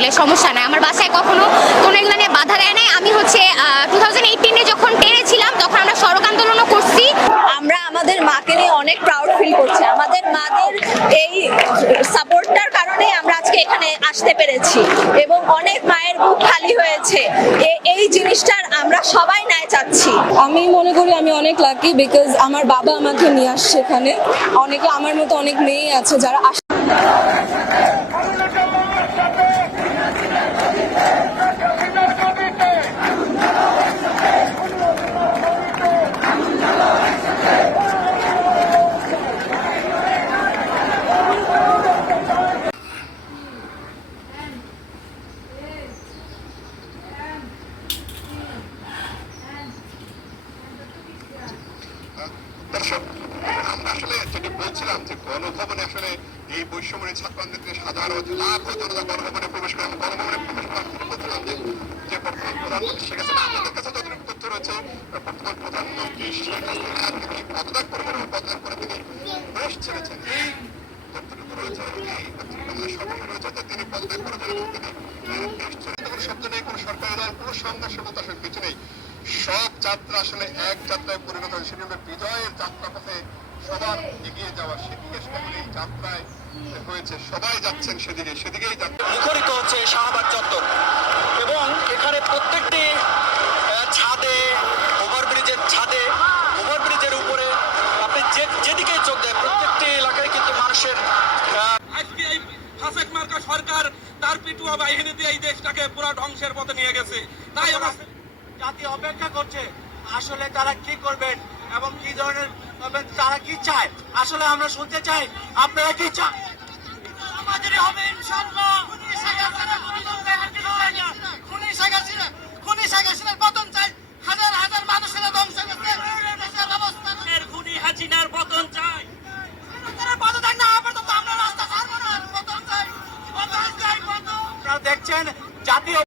লাগলে সমস্যা নাই। আমার বাসায় কখনো কোনো এগুলো নিয়ে বাধা দেয় নাই। আমি হচ্ছে 2018-এ যখন টেনে ছিলাম তখন আমরা সড়ক আন্দোলনও করছি। আমরা আমাদের মাকে নিয়ে অনেক প্রাউড ফিল করছি। আমাদের মাদের এই সাপোর্টটার কারণে আমরা আজকে এখানে আসতে পেরেছি এবং অনেক মায়ের বুক খালি হয়েছে। এই জিনিসটার আমরা সবাই ন্যায় চাচ্ছি। আমি মনে করি আমি অনেক লাকি, বিকজ আমার বাবা আমাকে নিয়ে আসছে এখানে। অনেকে আমার মতো অনেক মেয়ে আছে যারা দর্শক, আমরা আসলে যেটা বলছিলাম যে গণভবনে আসলে এই বৈষম্যের ছাত্র আন্দোলনের হাজারো লাখো জনতা গণভবনে প্রবেশ করে, গণভবনে প্রবেশ করার বলছিলাম যে বর্তমান প্রধানমন্ত্রী শেখ হাসিনা, আমাদের কাছে যতটুকু তথ্য রয়েছে, বর্তমান প্রধানমন্ত্রী শেখ হাসিনা তিনি পদত্যাগ করবেন এবং পদত্যাগ করে তিনি দেশ ছেড়েছেন। এই তথ্যটুকু রয়েছে, এই তথ্যটুকু সরকার রয়েছে যে তিনি পদত্যাগ করেছেন এবং তিনি দেশ ছেড়ে। কোনো শব্দ নেই, কোনো সরকারি দল, কোনো সংঘর্ষতা আসলে কিছু নেই। সব যাত্রা আসলে এক যাত্রায় পরিণত হয়, সেটি হলো বিজয়ের যাত্রা পথে সবার এগিয়ে যাওয়া। সেদিকে এখন এই যাত্রায় হয়েছে, সবাই যাচ্ছেন সেদিকেই যাচ্ছেন। মুখরিত হচ্ছে শাহবাগ চত্বর এবং এখানে প্রত্যেকটি ছাদে, ওভারব্রিজের ছাদে, ওভারব্রিজের উপরে আপনি যেদিকে চোখ দেয় প্রত্যেকটি এলাকায় কিন্তু মানুষের আজকে এই ফাসেক মার্কা সরকার তার পিটুয়া বাহিনী দিয়ে এই দেশটাকে পুরো ধ্বংসের পথে নিয়ে গেছে। তাই আমার জাতি অপেক্ষা করছে আসলে তারা কি করবেন এবং কি ধরনের তারা কি চায়। আসলে আমরা শুনতে চাই আপনারা কি চান। আমাদেরই হবে ইনশাআল্লাহ। খুনি শেখ হাসিনার পতন চাই। হাজার হাজার মানুষের ধ্বংস করতে দেশের অবস্থা। খুনি হাসিনার পতন চাই। পদত্যাগ না হবে তো আমরা রাস্তা ছাড়বো না। পতন চাই, পতন চাই, পতন। আপনারা দেখছেন জাতীয়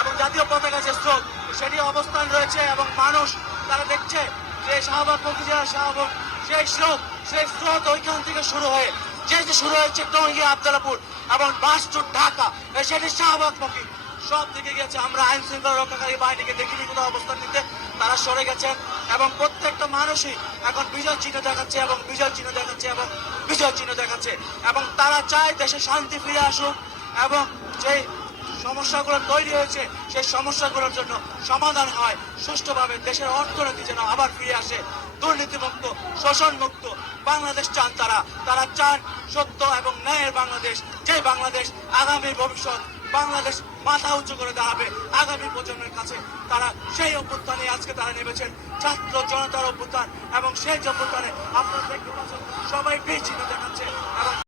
এবং জাতীয় পতাকা যে স্রোত সেটি অবস্থান রয়েছে এবং মানুষ তারা দেখছে যে শাহবাগ মতিঝিল শাহবাগ সেই স্রোত ওইখান থেকে শুরু হয়ে যে শুরু হয়েছে টঙ্গী, আব্দুল্লাহপুর এবং বাস টু ঢাকা, সেটি শাহবাগমুখী সব দিকে গেছে। আমরা আইন শৃঙ্খলা রক্ষাকারী বাহিনীকে দেখিনি কোথাও অবস্থান নিতে, তারা সরে গেছেন এবং প্রত্যেকটা মানুষই এখন বিজয় চিহ্ন দেখাচ্ছে এবং বিজয় চিহ্ন দেখাচ্ছে এবং বিজয় চিহ্ন দেখাচ্ছে এবং তারা চায় দেশে শান্তি ফিরে আসুক এবং যেই সমস্যাগুলো তৈরি হয়েছে সেই সমস্যাগুলোর জন্য সমাধান হয় সুষ্ঠুভাবে। দেশের অর্থনীতি যেন আবার ফিরে আসে, দুর্নীতিমুক্ত, শোষণমুক্ত বাংলাদেশ চান তারা। তারা চান সত্য এবং ন্যায়ের বাংলাদেশ, যে বাংলাদেশ আগামী ভবিষ্যৎ বাংলাদেশ মাথা উঁচু করে দাঁড়াবে আগামী প্রজন্মের কাছে। তারা সেই অভ্যুত্থানে আজকে তারা নেমেছেন, ছাত্র জনতার অভ্যুত্থান এবং সেই অভ্যুত্থানে আপনারা দেখতে পাচ্ছেন সবাই বিচিহ্ন দেখাচ্ছে এবং